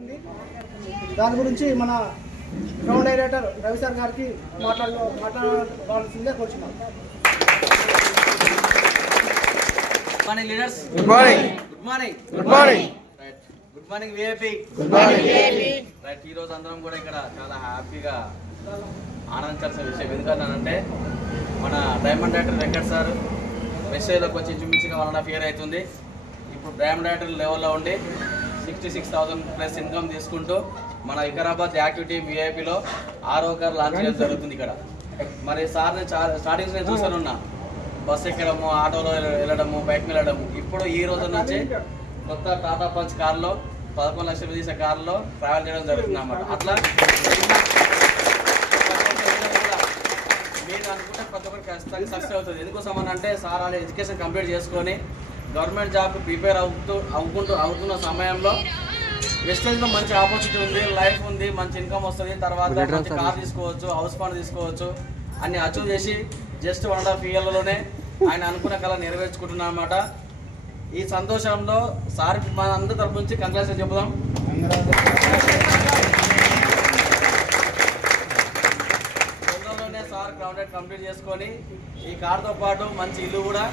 జరుగుతుంది. దాని గురించి మన గ్రౌండ్ డైరెక్టర్ రవి సార్ గారికి మాట్లాడాల్సిందే కోరుచున్నాం. Morning leaders, good morning. Good morning. Good morning. Right, good morning VIP. Good morning. Right, ఈ రోజు అందరం కూడా ఇక్కడ చాలా హ్యాపీగా ఆనందించాల్సిన విషయం ఎందుకంటే మన డైమండ్ డైరెక్టర్ వెంకట్ సార్ మెసేజ్లో కొంచెం ఇంచుమించుగా 1.5 year అవుతుంది. ఇప్పుడు డైమండ్ డైరెక్టర్ లెవెల్లో ఉండి 66,000 ప్లస్ ఇన్కమ్ తీసుకుంటూ మన వికారాబాద్ యాక్టివిటీ విఐపిలో 6వ కార్ లాంచ్ చేయడం జరుగుతుంది ఇక్కడ. మరి సార్ని స్టార్టింగ్స్ నేను చూసానున్నా, బస్సు ఎక్కడము, ఆటోలో వెళ్ళడము, బైక్ వెళ్ళడము. ఇప్పుడు ఈ రోజు నుంచి కొత్త టాటా పంచ్ కార్లో 11 లక్షలు తీసే కార్లో ట్రావెల్ చేయడం జరుగుతుంది అన్నమాట. అట్లా మీరు అనుకుంటే ప్రతి ఒక్కరికి ఖచ్చితంగా సక్సెస్ అవుతుంది. ఎందుకోసం అని అంటే సార్ అలా ఎడ్యుకేషన్ కంప్లీట్ చేసుకొని గవర్నమెంట్ జాబ్ ప్రిపేర్ అవుతున్న సమయంలో వెస్టేజ్లో మంచి ఆపర్చునిటీ ఉంది, లైఫ్ ఉంది, మంచి ఇన్కమ్ వస్తుంది, తర్వాత మంచి కార్ తీసుకోవచ్చు, హౌస్ ఫండ్ తీసుకోవచ్చు అన్ని అచీవ్ చేసి జస్ట్ 1.5 yearలోనే ఆయన అనుకున్న కళ నెరవేర్చుకుంటున్నా అన్నమాట. ఈ సంతోషంలో సార్ మన అందరి తరపు నుంచి కంగ్రాచులేషన్ చెబుదాం. తొందరలోనే సార్ గ్రౌండెడ్ కంప్లీట్ చేసుకొని ఈ కార్తో పాటు మంచి ఇల్లు కూడా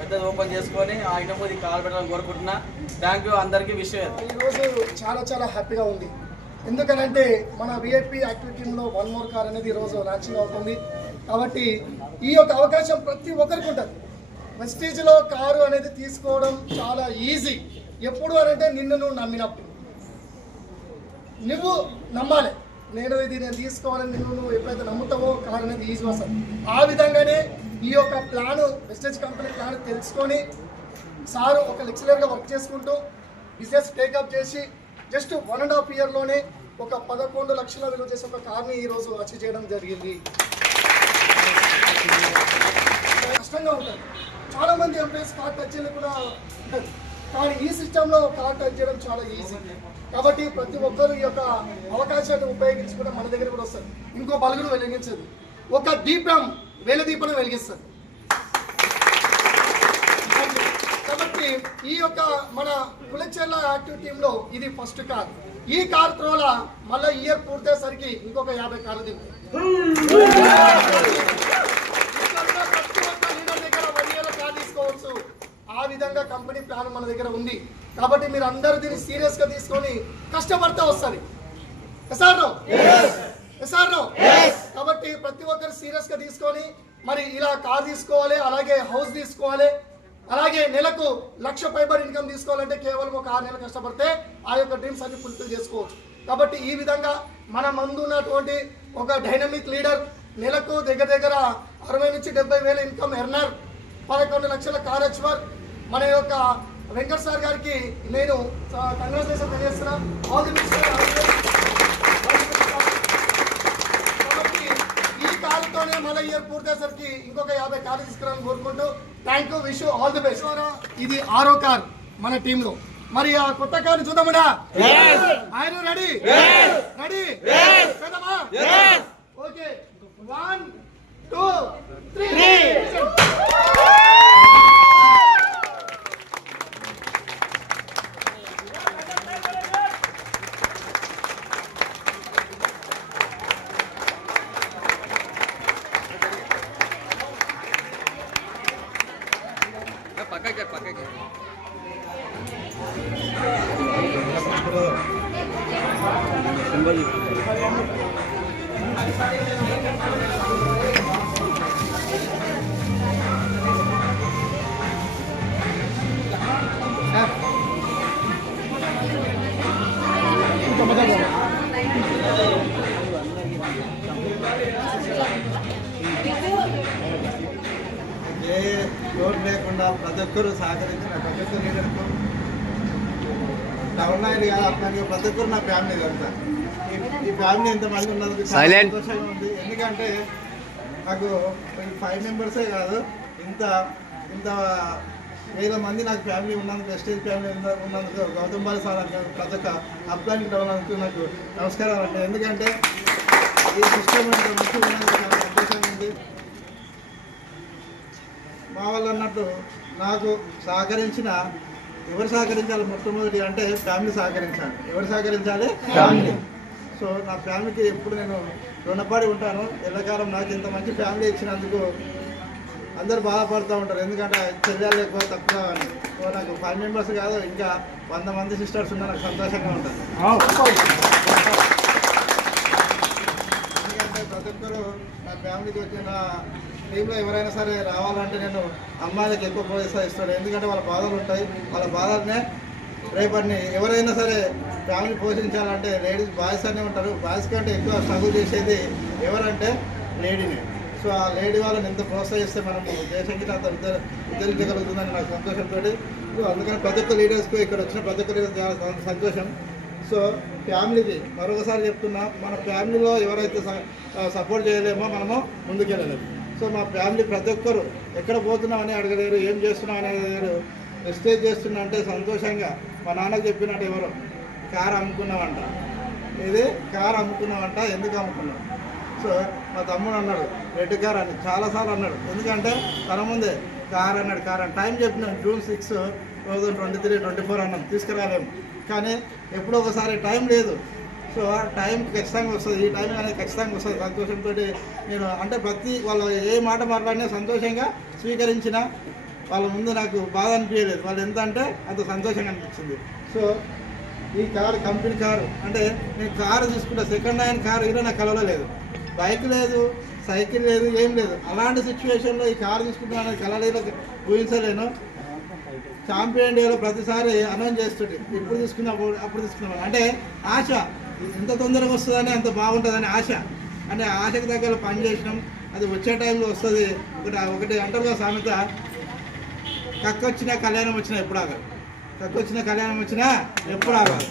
పెద్దది ఓపెన్ చేసుకొని ఆయన పోయి కాల్ పెట్టాలని కోరుకుంటున్నా. థ్యాంక్ యూ అందరికీ. విషయం ఈరోజు చాలా హ్యాపీగా ఉంది. ఎందుకనంటే మన విఐపి యాక్టివిటీలో 1 more కార్ అనేది ఈరోజు లాంచింగ్ అవుతుంది. కాబట్టి ఈ యొక్క అవకాశం ప్రతి ఒక్కరికి ఉంటుంది. వెస్టేజ్లో కారు అనేది తీసుకోవడం చాలా ఈజీ. ఎప్పుడు అంటే నిన్ను నువ్వు నమ్మినప్పుడు నువ్వు నమ్మాలి. నేను తీసుకోవాలని నువ్వు ఎప్పుడైతే నమ్ముతావో కారు అనేది ఈజీ వస్తుంది. ఆ విధంగానే ఈ యొక్క ప్లాను వెస్టేజ్ కంపెనీ ప్లాన్ తెలుసుకొని సారు ఒక లెక్చరర్గా వర్క్ చేసుకుంటూ బిజినెస్ టేకప్ చేసి జస్ట్ 1.5 yearలోనే ఒక 11 లక్షల విలువ చేసే ఒక కార్ని ఈరోజు అచీవ్ చేయడం జరిగింది. కష్టంగా ఉంటుంది. చాలామంది ఎంప్లాయీస్ కార్ టచ్ చేయడం కూడా ఉంటుంది, కానీ ఈ సిస్టంలో కార్ టచ్ చేయడం చాలా ఈజీ. కాబట్టి ప్రతి ఒక్కరు ఈ యొక్క అవకాశాన్ని ఉపయోగించుకుంటే మన దగ్గర కూడా వస్తుంది. ఇంకో బలుగును వెలిగించదు, ఒక దీపం వేల దీపం వెలిగిస్తుంది. కాబట్టి ఈ యొక్క మన కులచెర్ల యాక్టివిటీలో ఇది ఫస్ట్ కార్. ఈ కార్ త్రోల మళ్ళీ ఇయర్ పూర్తయ్యేసరికి ఇంకొక 50 కార్లు దిగుతాయి. తీసుకోవచ్చు. ఆ విధంగా కంపెనీ ప్లాన్ మన దగ్గర ఉంది. కాబట్టి మీరు అందరూ దీన్ని సీరియస్గా తీసుకొని కష్టపడితే వస్తుంది. కాబట్టి ప్రతి ఒక్కరు సీరియస్గా తీసుకొని మరి ఇలా కార్ తీసుకోవాలి, అలాగే హౌస్ తీసుకోవాలి, అలాగే నెలకు 1 లక్ష పైబడి ఇన్కమ్ తీసుకోవాలంటే కేవలం ఒక 6 నెలలు కష్టపడితే ఆ యొక్క డ్రీమ్స్ అన్ని ఫుల్ఫిల్ చేసుకోవచ్చు. కాబట్టి ఈ విధంగా మన ముందు ఉన్నటువంటి ఒక డైనమిక్ లీడర్, నెలకు దగ్గర 60 నుంచి 70 వేల ఇన్కమ్ ఎర్నర్, 11 లక్షల కార్ అచీవర్ మన యొక్క వెంకట్ సార్ గారికి నేను కంగ్రాచులేషన్ తెలియజేస్తున్నా. All the best. కాబట్టి ఈ కారుతోనే మళ్ళీ ఇయర్ పూర్తయ్యేసరికి ఇంకొక 50 కార్లు తీసుకురావాలని కోరుకుంటూ thank you, wish you all the best. ఇది 6వ కార్ మన టీంలో. మరి ఆ కొత్త కారు చూద్దామడా? ఆయన రెడీ? ఓకే, 1 2 3. పక్కకి ఏ లోటు లేకుండా ప్రతి ఒక్కరు సహకరించిన ప్రతి ఒక్కరు లీడర్కు టౌన్ లైన్ కాదు అట్లాగే ప్రతి ఒక్కరు నా ఫ్యామిలీ కలుగుతా. ఈ ఫ్యామిలీ ఎంతమంది ఉన్నందుకు చాలా సంతోషంగా ఉంది. ఎందుకంటే నాకు 5 మెంబర్సే కాదు, ఇంత వేల మంది నాకు ఫ్యామిలీ ఉన్నందుకు, వెస్టేజ్ ఫ్యామిలీ ఉన్నందుకు గౌతమ్ బాలి సార్ ప్రతి ఒక్క అప్లాంటిక్ డెవలప్మెంట్కు నాకు నమస్కారాలు అండి. ఎందుకంటే ఈ సిస్టమ్ మంచిగా ఉన్నందుకు చాలా సంతోషంగా ఉంది. మా వాళ్ళు అన్నట్టు నాకు సహకరించిన ఎవరు సహకరించాలి? మొట్టమొదటి అంటే ఫ్యామిలీ సహకరించాలి. ఎవరు సహకరించాలి? ఫ్యామిలీ. సో నా ఫ్యామిలీకి ఎప్పుడు నేను రుణపడి ఉంటాను. ఎల్లకాలం నాకు ఇంత మంచి ఫ్యామిలీ ఇచ్చినందుకు అందరూ బాధపడుతూ ఉంటారు, ఎందుకంటే చెల్లెలు ఎక్కువ తక్కువ అని. సో నాకు 5 మెంబర్స్ కాదు, ఇంకా 100 మంది సిస్టర్స్ ఉన్నా నాకు సంతోషంగా ఉంటుంది. ఎందుకంటే ప్రతి ఒక్కరు నా ఫ్యామిలీకి వచ్చిన టీంలో ఎవరైనా సరే రావాలంటే నేను అమ్మాయిలకు ఎక్కువ ప్రోత్సహిస్తాను, ఎందుకంటే వాళ్ళ బాధలు ఉంటాయి. వాళ్ళ బాధలనే రేపటిని ఎవరైనా సరే ఫ్యామిలీ పోషించాలంటే లేడీస్ బాయ్స్ అనే ఉంటారు. బాయ్స్ కంటే ఎక్కువ స్ట్రగుల్ చేసేది ఎవరంటే లేడీనే. సో ఆ లేడీ వాళ్ళని ఎంత ప్రోత్సహిస్తే మనము దేశానికి అంత ఉద్ధరించగలుగుతుందని నాకు సంతోషంతో. అందుకని ప్రతి ఒక్క లీడర్స్కు ఇక్కడ వచ్చిన ప్రతి ఒక్క లీడర్స్ చాలా సంతోషం. సో ఫ్యామిలీకి మరొకసారి చెప్తున్నా, మన ఫ్యామిలీలో ఎవరైతే సపోర్ట్ చేయలేమో మనము ముందుకెళ్ళలేము. సో మా ఫ్యామిలీ ప్రతి ఒక్కరు ఎక్కడ పోతున్నామని అడగలేరు, ఏం చేస్తున్నామని అడగలేరు. ఎస్టేజ్ చేస్తున్నా అంటే సంతోషంగా మా నాన్నకు చెప్పినట్టు ఎవరు కారు అమ్ముకున్నామంట. ఇది కారు అమ్ముకున్నామంట. ఎందుకు అమ్ముకున్నాం? సో మా తమ్ముడు అన్నాడు రెడ్ కార్ అని, చాలాసార్లు అన్నాడు. ఎందుకంటే తన ముందే కార్ అన్నాడు. కార్ అని టైం చెప్పినాం, June 6, 2023, 24 అన్నాం, తీసుకురాలేము. కానీ ఎప్పుడో ఒకసారి టైం లేదు. సో ఆ టైంకి ఖచ్చితంగా వస్తుంది, ఈ టైం అనేది ఖచ్చితంగా వస్తుంది. సంతోషంతో నేను అంటే ప్రతి వాళ్ళు ఏ మాట మాట్లాడినా సంతోషంగా స్వీకరించిన. వాళ్ళ ముందు నాకు బాధ అనిపించలేదు, వాళ్ళు ఎంత అంటే అంత సంతోషంగా అనిపించింది. సో ఈ కారు కంపెనీ కారు అంటే నేను కారు తీసుకుంటా, సెకండ్ హ్యాండ్ కారు ఇలా నాకు కలవలో లేదు, బైక్ లేదు, సైకిల్ లేదు, ఏం లేదు. అలాంటి సిచ్యువేషన్లో ఈ కారు తీసుకుంటున్నా అనేది కలలేదు, ఊహించలేను. ఛాంపియన్ డేలో ప్రతిసారి అనౌన్స్ చేస్తుంటే ఇప్పుడు తీసుకున్నప్పుడు అప్పుడు తీసుకున్నాం అంటే ఆశ ఎంత తొందరగా వస్తుందని, అంత బాగుంటుందని ఆశ. అంటే ఆశకు దగ్గర పని చేసినాం, అది వచ్చే టైంలో వస్తుంది. ఒకటి అంటారుగా సామెత, కక్కొచ్చినా కళ్యాణం వచ్చినా ఎప్పుడు ఆగాలి, కక్కొచ్చిన కళ్యాణం వచ్చినా ఎప్పుడు ఆగాలి.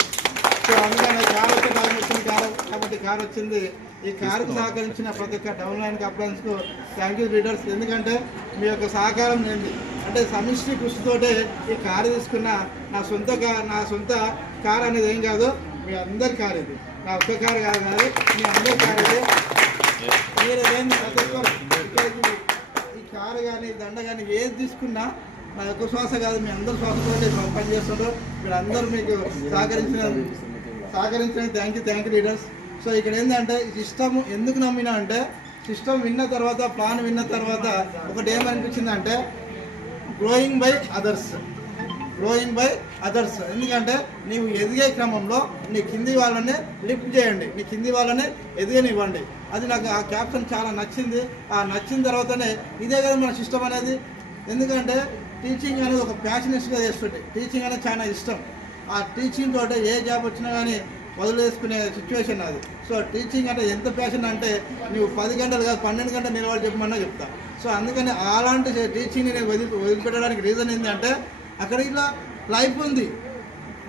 సో అందుకని కారు వచ్చే టైం వచ్చింది, కాబట్టి కారు వచ్చింది. ఈ కారుకు సహకరించిన ప్రతి ఒక్క డౌన్ లైన్ అప్లయన్స్కు థ్యాంక్ యూ లీడర్స్. ఎందుకంటే మీ యొక్క సహకారం ఏంటి అంటే సమిష్టి కృషితోటే ఈ కారు తీసుకున్న. నా సొంత కారు అనేది ఏం కాదు, మీ అందరి కారు ఇది. నా ఒక్క కారు కాదు, మీ అందరి కారు ఇది. మీరు ఏంటి ప్రతి ఒక్కరు ఇక్కడికి ఈ కారు కానీ దండ కానీ ఏది తీసుకున్నా నా యొక్క శ్వాస కాదు, మీ అందరి శ్వాసతో పనిచేస్తుండ్రు. మీరు అందరూ మీకు సహకరించిన థ్యాంక్ యూ లీడర్స్. సో ఇక్కడ ఏంటంటే సిస్టమ్ ఎందుకు నమ్మినా అంటే, సిస్టమ్ విన్న తర్వాత, ప్లాన్ విన్న తర్వాత ఒకటి ఏమనిపించింది అంటే గ్రోయింగ్ బై అదర్స్. ఎందుకంటే నీవు ఎదిగే క్రమంలో నీ కింది వాళ్ళని లిఫ్ట్ చేయండి, నీ కింది వాళ్ళని ఎదిగనివ్వండి. అది నాకు ఆ క్యాప్షన్ చాలా నచ్చింది. ఆ నచ్చిన తర్వాతనే ఇదే కదా మన సిస్టమ్ అనేది. ఎందుకంటే టీచింగ్ అనేది ఒక ప్యాషనెస్గా చేస్తుంటే, టీచింగ్ అనేది చాలా ఇష్టం. ఆ టీచింగ్ తోటే ఏ జాబ్ వచ్చినా కానీ వదిలేసుకునే సిచ్యువేషన్ అది. సో టీచింగ్ అంటే ఎంత ప్యాషన్ అంటే నువ్వు 10 గంటలు కాదు 12 గంటలు నిలబడి చెప్పమన్నా చెప్తా. సో అందుకని అలాంటి టీచింగ్ని నేను వదిలిపెట్టడానికి రీజన్ ఏంటంటే అక్కడ ఇలా లైఫ్ ఉంది,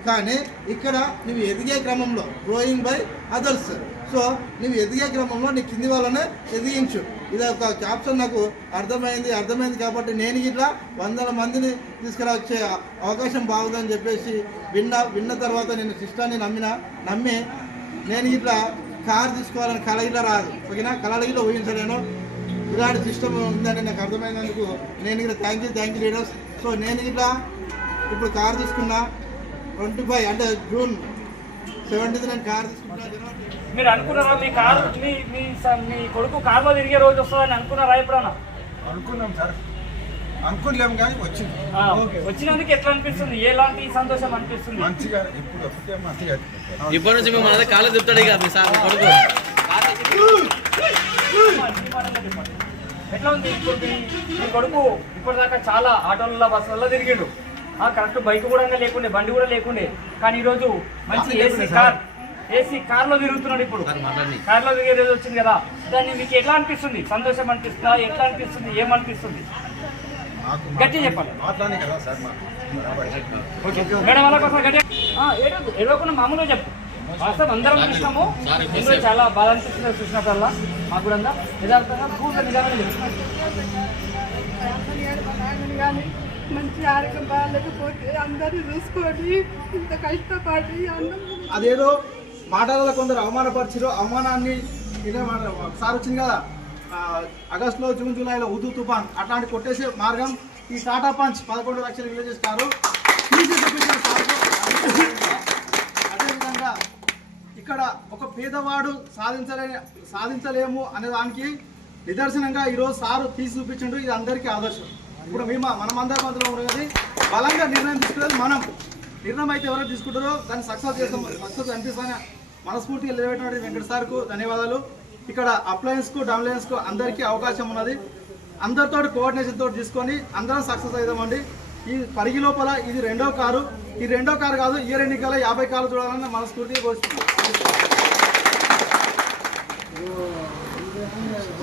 కానీ ఇక్కడ నువ్వు ఎదిగే క్రమంలో గ్రోయింగ్ బై అదర్స్. సో నువ్వు ఎదిగే క్రమంలో నీ కింది వాళ్ళనే ఎదిగించు. ఇది ఒక క్యాప్షన్ నాకు అర్థమైంది కాబట్టి నేను ఇట్లా 100 మందిని తీసుకురావచ్చే అవకాశం బాగుందని చెప్పేసి విన్న తర్వాత నేను సిస్టాన్ని నమ్మి నేను ఇట్లా కారు తీసుకోవాలని కళగిలా రాదు, ఓకేనా, కళగిలో ఊహించలేను. ఇలాంటి సిస్టమ్ ఉందని నాకు అర్థమైనందుకు నేను ఇక్కడ థ్యాంక్ యూ లీడర్స్. సో నేను ఇట్లా ఇప్పుడు కారు తీసుకున్నా 25 అంటే June 17 నేను కారు తీసుకుంటా. మీరు అనుకున్నారా మీ కారు మీ కొడుకు కారులో తిరిగే రోజు వస్తుందని అనుకున్నారా ఎప్పుడన్నా? అనుకున్నాం సార్, అనుకోలేము కానీ వచ్చింది. వచ్చినందుకు ఎట్లా అనిపిస్తుంది? ఎలాంటి సంతోషం అనిపిస్తుంది? మంచిగా ఇప్పుడు వస్తే మంచిగా. ఇప్పటి నుంచి మేము అదే కాళ్ళు చెప్తాడు ఇక మీ సార్ కొడుకు. ఎట్లా ఉంది ఇప్పుడు మీ కొడుకు? ఇప్పటిదాకా చాలా ఆటోలలో బస్సులలో తిరిగిండు, కరెక్ట్ బైక్ కూడా లేకుండే, బండి కూడా లేకుండే, కానీ ఈరోజు మంచి ఏసీ కార్లో తిరుగుతున్నాడు. ఇప్పుడు కార్లో తిరిగే రోజు వచ్చింది కదా, దాన్ని మీకు ఎట్లా అనిపిస్తుంది? సంతోషం అనిపిస్తుందా? ఎట్లా అనిపిస్తుంది? ఏమనిపిస్తుంది? గట్టి చెప్పండి మేడం. వాళ్ళ కోసం గట్టి ఏడవకుండా మామూలుగా చెప్పు. వాస్తవం అందరం చూసినాము, ఇందులో చాలా బాధ అనిపిస్తుంది చూసినప్పుడల్లా. మాకు కూడా యథార్థంగా పూర్తి నిజంగా చెప్తున్నాను. మంచి ఆరోగ్యం బాగాలేకపోతే అందరూ చూసుకొని ఇంత కష్టపడి అదేదో మాటలలో కొందరు అవమానపరిచారు. అవమానాన్ని ఇదే సార్ వచ్చింది కదా ఆగస్టులో, జూన్, జూలైలో ఉదు తుఫాన్ అట్లాంటి కొట్టేసే మార్గం ఈ టాటా పంచ్ 11 లక్షల విలేజెస్ కారు తీసేసి పేదవాడు సాధించలేము అనే దానికి నిదర్శనంగా ఈరోజు సారు తీసి చూపించండు. ఇది అందరికీ ఆదర్శం. ఇప్పుడు మనమందరి మధ్యలో ఉన్నది బలంగా నిర్ణయం తీసుకునేది మనం. నిర్ణయం అయితే ఎవరైతే తీసుకుంటారో దాన్ని సక్సెస్ చేస్తాం. సక్సెస్ అనిపిస్తానే మనస్ఫూర్తిగా నిలబెట్టినటువంటి వెంకట సార్కు ధన్యవాదాలు. ఇక్కడ అప్లయన్స్కు డౌన్లయన్స్కు అందరికీ అవకాశం ఉన్నది. అందరితో కోఆర్డినేషన్ తోటి తీసుకొని అందరం సక్సెస్ అవుతామండి. ఈ పరిగి లోపల ఇది రెండో కారు. ఈ రెండో కారు కాదు, ఈ ఎన్నికల 50 కార్లు చూడాలని మనస్ఫూర్తిగా కోరుతున్నాం.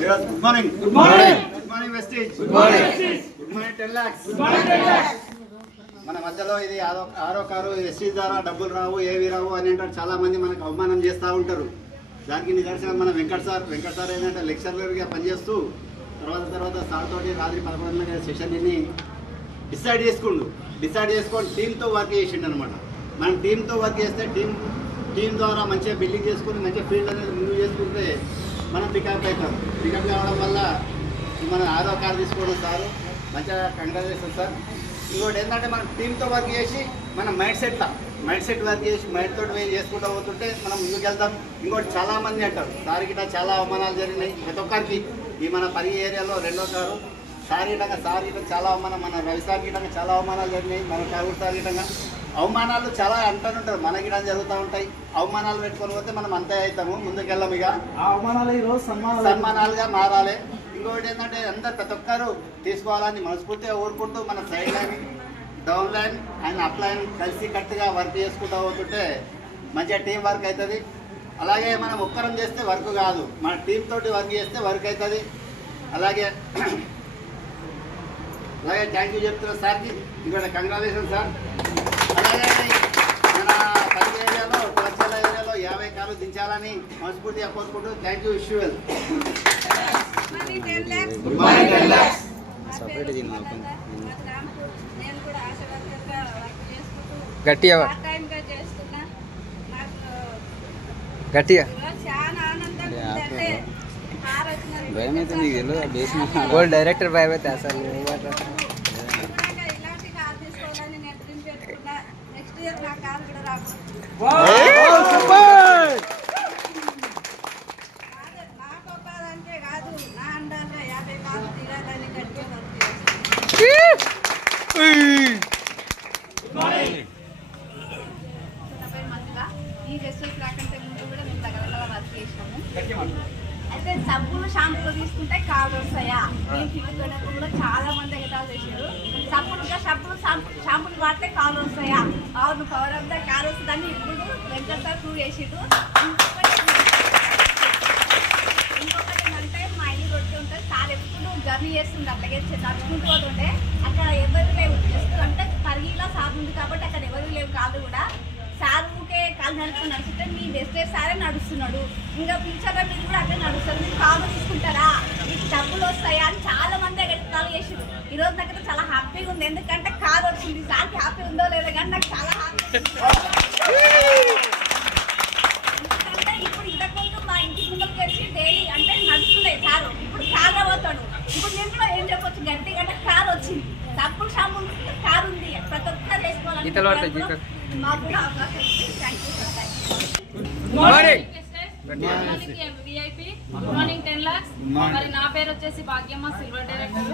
Good morning. Good morning. Good morning wastage. Good morning. Good morning 10 lakhs. మన మధ్యలో ఇది ఆరో కారు. ఎస్టీ ద్వారా డబ్బులు రావు, ఏవి రావు అని అంటారు. చాలా మంది మనకు అవమానం చేస్తూ ఉంటారు. దానికి నిదర్శనం మన వెంకట్ సార్ ఏంటంటే లెక్చరర్గా పనిచేస్తూ తర్వాత సార్ తోటి రాత్రి 11 గంటల సెషన్ డిసైడ్ చేసుకొని టీంతో వర్క్ చేసిండు అనమాట. మనం టీంతో వర్క్ చేస్తే టీం ద్వారా మంచిగా బిల్డింగ్ చేసుకుని మంచిగా ఫీల్డ్ అనేది మూవ్ చేసుకుంటే మనం పికప్ అవుతాం. పికప్ కావడం వల్ల మనం ఆరో కారు తీసుకోవడం సారు మంచిగా కంగ్రాచులేషన్ సార్. ఇంకోటి ఏంటంటే మనం టీంతో వర్క్ చేసి మన మైండ్ సెట్ వర్క్ చేసి మైండ్ తోటి చేసుకుంటూ పోతుంటే మనం ముందుకు వెళ్తాం. ఇంకోటి చాలామంది అంటారు సార్ గిట్ట చాలా అవమానాలు జరిగినాయి ప్రతి ఒక్కరికి. ఈ మన పరిగి ఏరియాలో రెండో కారు సార్ గిట్ట చాలా అవమానం, మన రవి సార్ గిట్ట చాలా అవమానాలు జరిగినాయి. మన కాగుడు సార్ గిట్ట అవమానాలు చాలా అంటారు. మన గిట్ట జరుగుతూ ఉంటాయి. అవమానాలు పెట్టుకొని పోతే మనం అంతే అవుతాము, ముందుకెళ్ళాము. ఇక ఆ అవమానాలు ఈరోజు సన్మానాలుగా మారాలి. ఇంకొకటి ఏంటంటే అందరు ప్రతి ఒక్కరు తీసుకోవాలని మనస్ఫూర్తిగా ఊరుకుంటూ మన side line down line and up line కలిసి కట్టుగా వర్క్ చేసుకుంటూ పోతుంటే మంచిగా టీం వర్క్ అవుతుంది. అలాగే మనం ఒక్కరం చేస్తే వర్క్ కాదు, మన టీం తోటి వర్క్ చేస్తే వర్క్ అవుతుంది. అలాగే థ్యాంక్ యూ చెప్తున్నా సార్కి. ఇంకోటి కంగ్రాచులేషన్ సార్. అలాగే మన పది ఏరియాలో కొలచల ఏరియాలో 50 కార్లు దించాలని మనస్ఫూర్తిగా కోరుకుంటూ thank you. Wish you well. గట్టిగా భయం అయితే నీకు తెలియదు. డైరెక్టర్ భయం అయితే అసలు అయితే సబ్బులు షాంపూలు తీసుకుంటే కాళ్ళు వస్తాయా? నేను కూడా చాలా మంది ఎగతాలు చేశారు. షాంపూలు వాడితే కాళ్ళు వస్తాయా? అవును, పవర్ ఆఫ్ ద కారు వస్తుందని ఇప్పుడు వెంకట సార్ ప్రూవ్ చేసిండు. ఇంకొకటి ఏంటంటే మా ఇల్లు రొట్టి ఉంటుంది. సార్ ఎప్పుడు జర్నీ చేస్తుండే, అట్లాగే నడుచుకుంటూ పోతుండే. అక్కడ ఎవరు లేవు, జస్ట్ అంటే పరిగిలా సార్ ఉంది కాబట్టి అక్కడ ఎవరు లేవు. కాళ్ళు కూడా సార్ ఊకే కాళ్ళు నడుస్తుంటే మీ వెస్టేజ్ సారే నడుస్తున్నాడు. ఇంకా ఫ్యూచర్లో మీరు కూడా అట్లా నడుస్తారు. మీరు కాళ్ళు తీసుకుంటారా, మీకు డబ్బులు వస్తాయా అని చాలా మంది ఎగతాలు చేసారు. ఈరోజు నాకు చాలా హ్యాపీగా ఉంది. ఎందుకంటే కారు వచ్చింది. సార్కి హ్యాపీ ఉందో లేదో కానీ నాకు చాలా హ్యాపీ. ఎందుకంటే ఇప్పుడు ఇంతకుముందు మా ఇంటి ముందుకు వచ్చి డైలీ అంటే నడుస్తుండే సారు, ఇప్పుడు కారు పోతాడు. ఇప్పుడు నేను కూడా ఏం చెప్పొచ్చు గట్టిగా, కారు వచ్చింది. సబ్బులు షాంపూ కారు ఉంది, ప్రతి ఒక్కరు వేసుకోవాలని మాకు కూడా అవకాశం ఉంది. Thank you sir. VIP. Good morning 10 lakhs. మరి నా పేరు వచ్చేసి భాగ్యమ్మ, సిల్వర్ డైరెక్టర్.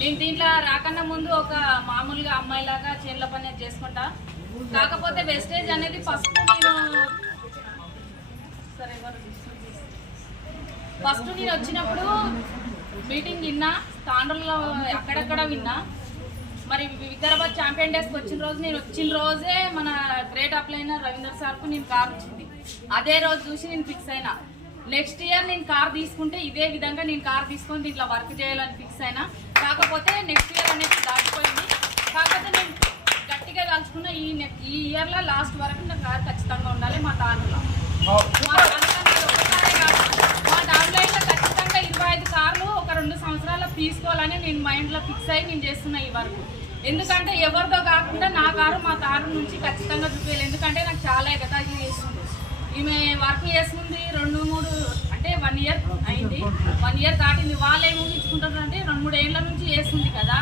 నేను దీంట్లో రాకన్నా ముందు ఒక మామూలుగా అమ్మాయిలాగా చేన్ల పని చేసుకుంటా. కాకపోతే వెస్టేజ్ అనేది ఫస్ట్ నేను వచ్చినప్పుడు మీటింగ్ విన్నా, తాండ్రుల్లో అక్కడక్కడ విన్నా. మరి వికారాబాద్ ఛాంపియన్ డేస్కి వచ్చిన రోజు, నేను వచ్చిన రోజే మన గ్రేట్ అప్లైనర్ రవీందర్ సార్కు నేను కార్ వచ్చింది. అదే రోజు చూసి నేను ఫిక్స్ అయినా నెక్స్ట్ ఇయర్ నేను కార్ తీసుకుంటే ఇదే విధంగా నేను కార్ తీసుకొని దీంట్లో వర్క్ చేయాలని ఫిక్స్ అయినా. కాకపోతే నెక్స్ట్ ఇయర్ అనేది దాటిపోయింది. కాకపోతే నేను గట్టిగా తలుచుకున్న ఈ ఇయర్లో లాస్ట్ వరకు నా కార్ ఖచ్చితంగా ఉండాలి. మా తాండ్రులో మా డౌన్లైన్లో ఖచ్చితంగా 25 కార్లు ఒక 2 సంవత్సరాల్లో తీసుకోవాలని నేను మైండ్లో ఫిక్స్ అయ్యి నేను చేస్తున్నా ఈ వర్క్. ఎందుకంటే ఎవరితో కాకుండా నా కారు మా తారు నుంచి ఖచ్చితంగా చూపించాలి. ఎందుకంటే నాకు చాలా ఎగతాళి చేస్తుంది. ఈమె వర్క్ చేస్తుంది 2-3 అంటే 1 year అయింది. 1 year దాటింది. వాళ్ళు ఏమి ఊహించుకుంటారు అంటే 2-3 ఏళ్ళ నుంచి చేస్తుంది కదా,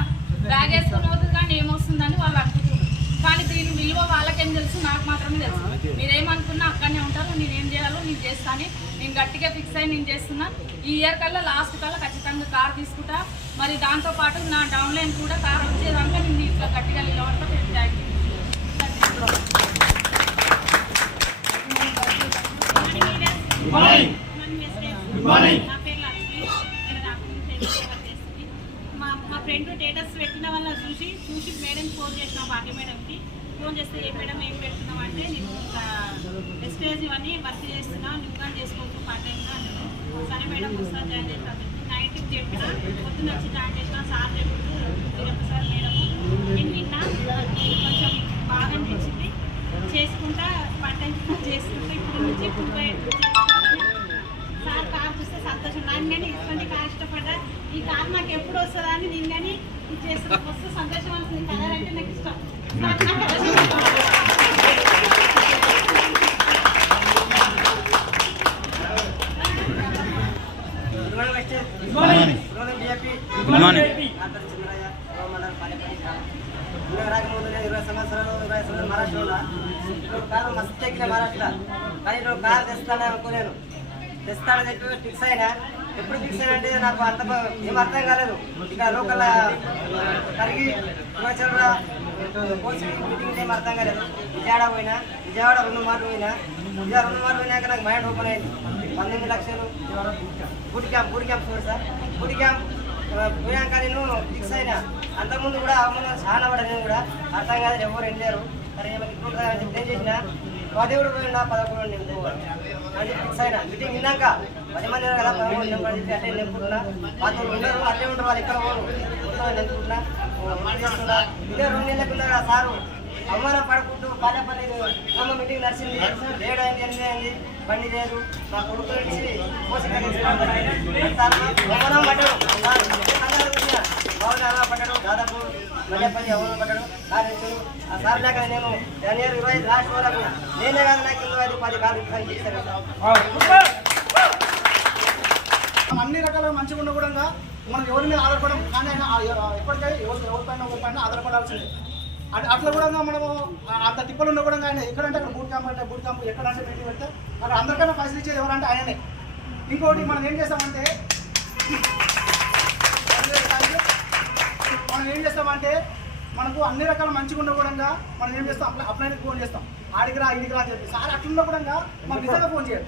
బ్యాగ్ వేసుకుని అవుతుంది కానీ ఏమొస్తుందని వాళ్ళు అనుకుంటున్నారు. కానీ దీని విలువ వాళ్ళకేం తెలుసు, నాకు మాత్రమే తెలుసు. మీరేమనుకున్నా అక్కడనే ఉంటారు. నేనేం చేయాలో నేను చేస్తాను. నేను గట్టిగా ఫిక్స్ అయ్యి నేను చేస్తున్నా. ఈ ఇయర్ కల్లా లాస్ట్ కల్లా ఖచ్చితంగా కార్ తీసుకుంటా. మరి దాంతోపాటు నా డౌన్లైన్ కూడా కార్ వచ్చేదాకా నేను ఇట్లా గట్టిగా నిలబడతా. థ్యాంక్ మా ఫ్రెండ్ స్టేటస్ పెట్టిన వల్ల చూసి మేడం ఫోన్ చేసిన భాగ్య మేడంకి ఫోన్ చేస్తే ఏ మేడం ఏం పెడుతున్నావు అంటే నేను వెస్టేజ్ ఇవన్నీ వర్క్ చేస్తున్నా, నువ్వు కానీ చేసుకోవచ్చు పార్ట్ టైంగా అన్నాను. సరే మేడం ఒకసారి జాయిన్ చేస్తాను. నైట్కి చెప్పిన పొద్దున్న వచ్చి జాయిన్ చేసిన సార్ చెప్తూ మీరు ఒకసారి మేడం నేను విన్నా, కొంచెం బాగా అనిపించింది. చేసుకుంటా పార్ట్ టైం చేసుకుంటా ఇప్పుడు నుంచి సార్ కార్ చూస్తే సంతోషం. నాకు కానీ ఇటువంటి కార్ ఇష్టపడ్డా. ఈ కార్ నాకు ఎప్పుడు వస్తుందా అని నేను కానీ ఇది చేస్తున్నా వస్తే సంతోషం అవుతుంది. కలర్ అంటే నాకు ఇష్టం. రాకముందు 20 సంవత్సరాలు మహారాష్ట్రలో కారు మస్తు ఎక్కిన మహారాష్ట్ర. కానీ నేను కారు తెస్తాను అనుకోలేను. తెస్తానని చెప్పి ఫిక్స్ అయినా. ఎప్పుడు ఫిక్స్ అయినా అంటే నాకు అంత ఏం అర్థం కాలేదు. ఇక లోకల్ కరిగి హిమాచల్ కోచి మీటింగ్ ఏం అర్థం కాలేదు. విజయవాడ 2 మార్లు పోయినా. 2 మార్లు పోయినాక నాకు మైండ్ ఓపెన్ అయింది. 19 లక్షలు బూట్ క్యాంప్ చూడు సార్. బూట్ క్యాంప్ పోయాక నేను ఫిక్స్ అయినా. అంతకుముందు కూడా అవమానం చాలా పడ నేను కూడా అర్థం కాదు, ఎవరు వెళ్ళారు. సరే ఇప్పుడు ఏం చేసిన పదేవుడు పోయినా 11 నింపుకోవాలి అని ఫిక్స్ అయినా. మీటింగ్ విన్నాక 10 మంది కదా 11 నింపని చెప్పి అట్లే నింపుకున్నా. వాళ్ళు ఉండరు, అట్లే ఉండరు, వాళ్ళు ఎక్కడ పోరు నింపుకున్నా. ఇదే 2 నెలల కింద సారు అవమానం పడుకుంటూ బాధపడలేదు. అమ్మ మీటింగ్ నడిచింది, 7 అయింది 8 అయింది, బండి లేదు. మా కొడుకు నుంచి అవమానం పడ్డాడు. బాగా పడ్డాడు. దాదాపు మళ్ళీ అవమానం పడ్డాడు. కాదు ఆ సార్ దాకా నేను జనవరి 25 లాస్ట్ వరకు నేనే కాదు నాకు 25-10 కార్డు ఇస్తాను. అన్ని రకాలుగా మంచిగా ఉన్న కూడా మనం ఎవరి మీద ఆధారపడడం. కానీ ఎప్పటికై ఎవరిపైన ఆధారపడాల్సిందే. అట్లా కూడా మనము అంత టిప్పలు ఉన్న కూడా ఆయన ఎక్కడంటే అక్కడ బూట్ క్యాంప్ ఎక్కడంటే మీటింగ్ పెడితే అక్కడ అందరికన్నా పైసలు ఇచ్చేది ఎవరంటే ఆయననే. ఇంకోటి మనం ఏం చేస్తామంటే మనకు అన్ని రకాల మంచిగా ఉన్న కూడా మనం ఏం చేస్తాం, అప్లైన్కి ఫోన్ చేస్తాం. ఆడికి రా ఇడికి రా అని చెప్పి సార్ అట్లున్న కూడా మాకు నిజంగా ఫోన్ చేయాలి.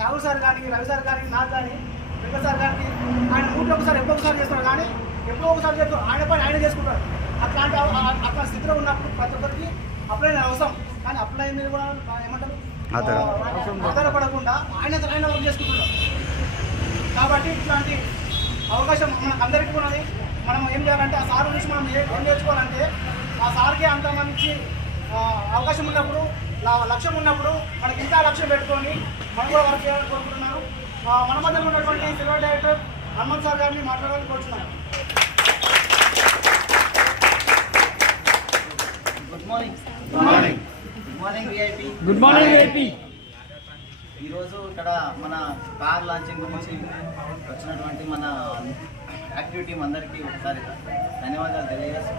రాహుల్ సార్ కానీ, రవి సార్ కానీ, నాకు కానీ, వెంకట సార్ గారికి ఆయన 3 ఒకసారి ఎప్పుడో ఒకసారి చేస్తాడు. కానీ ఎప్పుడో ఒకసారి చేస్తాడు, ఆయన పని ఆయన చేసుకుంటాడు. అట్లా స్థితిలో ఉన్నప్పుడు ప్రతి ఒక్కరికి అప్లైన్ అవసరం. కానీ అప్లైన్ కూడా ఏమంటారు ఆధారపడకుండా ఆయన వర్క్ చేసుకుంటున్నాడు. కాబట్టి ఇట్లాంటి అవకాశం మనకు అందరికీ ఉన్నది. మనం ఏం చేయాలంటే ఆ సార్ నుంచి మనం ఏం నేర్చుకోవాలంటే ఆ సార్కి అంత మంచి అవకాశం ఉన్నప్పుడు, లక్ష్యం ఉన్నప్పుడు మనకి ఇంకా లక్ష్యం పెట్టుకొని మనం కూడా వర్క్ చేయాలని కోరుకుంటున్నాను. మన మధ్యలో ఉన్నటువంటి సిల్వర్ డైరెక్టర్ హనుమంత్ సార్ గారిని మాట్లాడాలని కోరుతున్నాను. Good morning VIP. ఈరోజు ఇక్కడ మన కార్ లాంచింగ్ గురించి వచ్చినటువంటి మన యాక్టివ్ టీం అందరికీ ఒకసారి ధన్యవాదాలు తెలియజేస్తాం.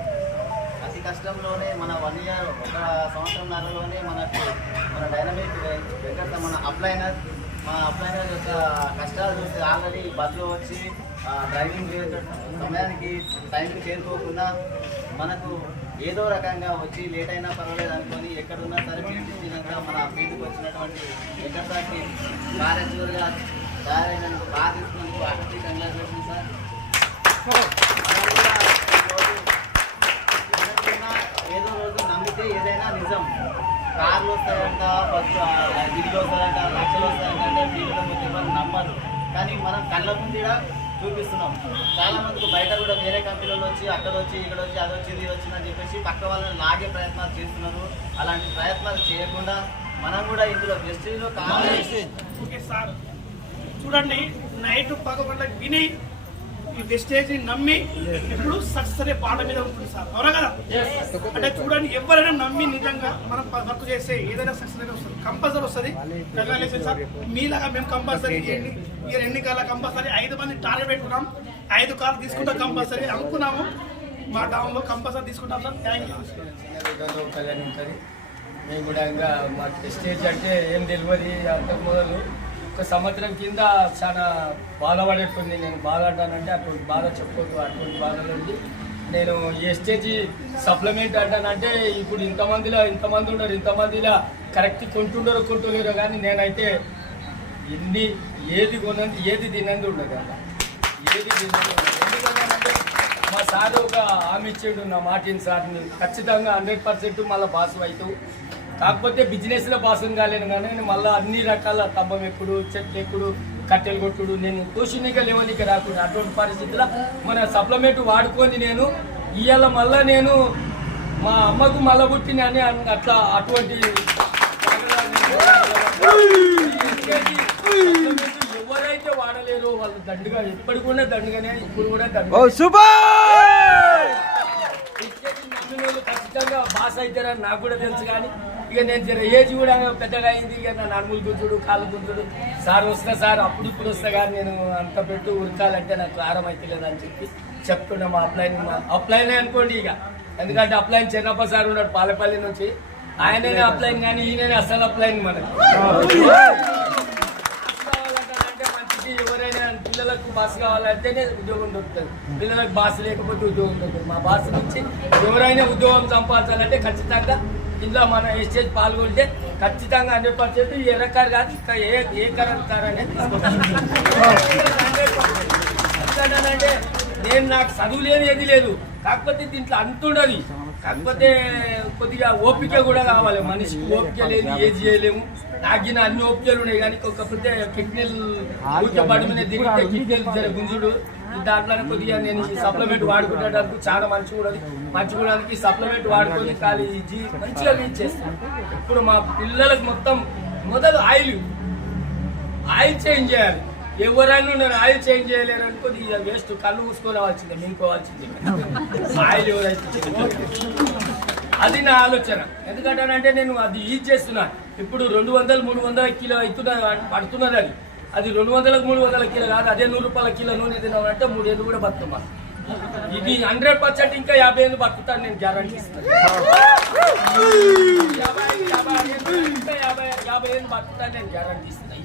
అతి కష్టంలోనే మన 1 year 1 సంవత్సరంన్నరలోనే మనకు మన డైనమిక్ వెంకట మన అప్లైనర్ యొక్క కష్టాలు చూసి ఆల్రెడీ బస్సులో వచ్చి డ్రైవింగ్ సమయానికి టైంకి చేరుకోకుండా మనకు ఏదో రకంగా వచ్చి లేట్ అయినా పర్వాలేదు అనుకొని ఎక్కడున్నా సరే పిలిపించినాక మన ఫీల్డ్కి వచ్చినటువంటి వెంకటసారికి కార్యచూరుగా తయారైనందుకు బాగా తీసుకున్నందుకు అక్కడికి కంగ్రాచులేషన్ సార్. ఏదో రోజు నమ్మితే ఏదైనా నిజం. కార్లు వస్తాయంట, బస్సు దిగులు వస్తాయంట, లక్షలు వస్తాయంట అంటే ఫీల్డ్లో ఎవరు నమ్మరు. కానీ మనం కళ్ళ ముందు చూపిస్తున్నాం. చాలా మందికి బయట కూడా వేరే కంపెనీలు వచ్చి అక్కడ వచ్చి ఇక్కడ వచ్చి అది వచ్చి ఇది వచ్చిందని చెప్పేసి పక్క వాళ్ళని లాగే ప్రయత్నాలు చేస్తున్నారు. అలాంటి ప్రయత్నాలు చేయకుండా మనం కూడా ఇందులో వెస్టేజ్లో కావాలి. ఓకే సార్, చూడండి నైట్ పగపట్ల విని ఈ వెస్టేజ్ నమ్మి ఇప్పుడు సక్సెస్ అనే పాట మీద ఉంటుంది సార్. అవునా కదా? అంటే చూడండి, ఎవరైనా నమ్మి నిజంగా మనం వర్క్ చేస్తే ఏదైనా సక్సెస్ అనేది వస్తుంది, కంపల్సరీ వస్తుంది. Congratulation sir. మీలాగా మేము కంపల్సరీ ఎన్నికల కంపల్సరీ 5 మంది టార్గెట్ పెట్టుకున్నాం. 5 కార్లు తీసుకుంటాం కంపల్సరీ అనుకున్నాము. మా టౌన్లో కంపల్సరీ తీసుకుంటాం సార్. Thank you. మేము కూడా ఇంకా మాకు స్టేజ్ అంటే ఏం తెలియదు. అంతకు మొదలు ఒక సంవత్సరం కింద చాలా బాధపడేటుంది. నేను బాధ అంటానంటే అటువంటి బాధ చెప్పొద్దు, అటువంటి బాధలు ఉంది. నేను ఏ స్టేజ్ సప్లిమెంట్ అంటానంటే ఇప్పుడు ఇంతమంది ఉన్నారు, ఇంతమందిలో కరెక్ట్ కొంటులేరు కానీ నేనైతే ఏది కొనంది ఏది తినంది ఉండదు అలా, ఏది తినంది ఉండదు. ఎందుకంటే మా సార్ ఒక హామీ ఇచ్చాడు, నా మాటిని సార్ని ఖచ్చితంగా 100% మళ్ళీ బాసు అవుతావు. కాకపోతే బిజినెస్లో బాసుని కాలేను కానీ మళ్ళీ అన్ని రకాల తబ్బం ఎక్కుడు, చెట్లు ఎక్కుడు, కట్టెలు కొట్టుడు, నేను కోషినిక లేవనిక రాకుండా అటువంటి పరిస్థితుల్లో మన సప్లిమెంట్ వాడుకొని నేను ఇవాళ మళ్ళీ నేను మా అమ్మకు మళ్ళీ పుట్టిన అని అట్లా అటువంటి ఎవరైతే వాడలేరు వాళ్ళు దండుగా ఎప్పటికి కూడా దండుగానే, ఇప్పుడు కూడా నమ్మినోళ్ళు ఖచ్చితంగా బాస్ అవుతారని నాకు కూడా తెలుసు. కానీ ఇక నేను ఏజ్ కూడా పెద్దగా అయింది, ఇక నా నడుములు గుంజుడు, కాళ్ళు గుంజుడు, సార్ వస్తా సార్ అప్పుడు ఇప్పుడు వస్తా కానీ నేను అంత పెట్టు ఉరకాలంటే నాకు ఆరం అవుతలేదు అని చెప్పి చెప్తున్నా. మా అప్లైన్ అనుకోండి ఇక, ఎందుకంటే అప్లైన్ చెన్నప్ప సార్ ఉన్నాడు పాలపల్లి నుంచి, ఆయననే అప్లైన్ కానీ ఈయననే అసలు అప్లైన్ మనకి. కావాలంటే మంచిది, ఎవరైనా పిల్లలకు బాస్ కావాలంటేనే ఉద్యోగం దొరుకుతుంది, పిల్లలకు బాస్ లేకపోతే ఉద్యోగం దొరుకుతుంది. మా బాస్ నుంచి ఎవరైనా ఉద్యోగం సంపాదించాలంటే ఖచ్చితంగా ఇందులో మన ఎస్టేజ్ పాల్గొంటే ఖచ్చితంగా 100% ఎర్రకారు కాదు ఇంకా ఏ కరెంట్ కార్ అనేది అంటే నేను నాకు చదువు లేదు ఏది లేదు, కాకపోతే దీంట్లో అంతుండదు. కాకపోతే కొద్దిగా ఓపిక కూడా కావాలి మనిషికి, ఓపిక లేదు ఏది చేయలేము. నాకు అన్ని ఓపికలు ఉన్నాయి కానీ కాకపోతే కిడ్నీలు ఊరికే బడి మీద దిగితే కిడ్నీలు జర గుంజుడు, దాంట్లోనే కొద్దిగా నేను ఈ సప్లిమెంట్ వాడుకునేటప్పుడు చాలా మంచిగా సప్లిమెంట్ వాడుకొని ఖాళీ మంచిగా రీచ్ చేస్తాను. ఇప్పుడు మా పిల్లలకు మొదలు ఆయిల్ చేంజ్ చేయాలి. ఎవరైనా నేను ఆయిల్ చేంజ్ చేయలేరు అనుకో, ఇది వేస్ట్, కళ్ళు మూసుకోవాల్సిందే, మింకోవాల్సిందే ఆయిల్ ఎవరైతే. అది నా ఆలోచన. ఎందుకంటే నేను అది యూజ్ చేస్తున్నాను. ఇప్పుడు 200-300 కిలో పడుతున్నది అది 200-300 కిలో కాదు, అదే 100 రూపాయల కిలో నూనె తిన్నామంటే 3 ఏళ్ళు కూడా బతుకున్నాను. ఇది 100% ఇంకా 50 ఏళ్ళు బతుకుతాను నేను గ్యారంటీ ఇస్తాను. 50 ఏళ్ళు బతుకుతాను నేను గ్యారంటీ ఇస్తాను.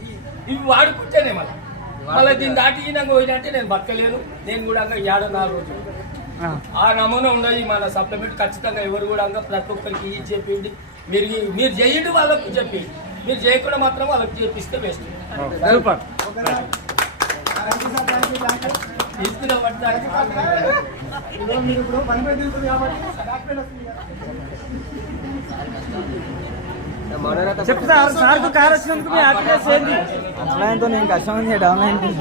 ఇవి వాడుకుంటేనే మళ్ళీ దీన్ని దాటినాక పోయినట్టే నేను బతకలేను. నేను కూడా 4 రోజులు ఆ నమూనా ఉన్నది మన సప్లిమెంట్. ఖచ్చితంగా ఎవరు కూడా ప్రతి ఒక్కరికి చెప్పండి, మీరు చేయండి, వాళ్ళకు చెప్పి మీరు చేయకుండా మాత్రం వాళ్ళకి చేపిస్తే బెస్ట్. అసలు నేను కష్టం ఉంది డెవలప్మెంట్.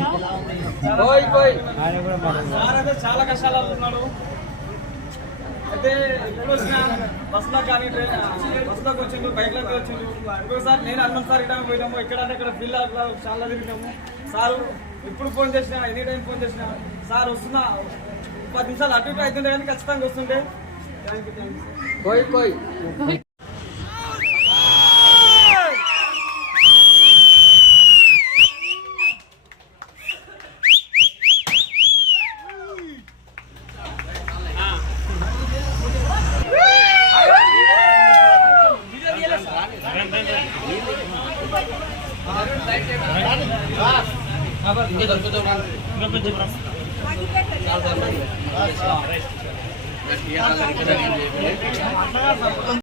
చాలా కష్టాలు అవుతున్నాడు. అయితే ఎప్పుడు వచ్చినా బస్సులోకి కానీ బస్సులోకి వచ్చిండు, బైక్లోకి వచ్చిండు. ఇంకోసారి నేను అన్నాం సార్ ఇటా పోయినాము, ఎక్కడంటే ఇక్కడ బిల్లు అట్లా చాలా తిరిగినాము. సార్ ఇప్పుడు ఫోన్ చేసినా, ఎనీ టైం ఫోన్ చేసినా, సార్ వస్తున్నా 10 నిమిషాలు అటు ఇటు అవుతుండే కానీ ఖచ్చితంగా వస్తుండే. Thank you.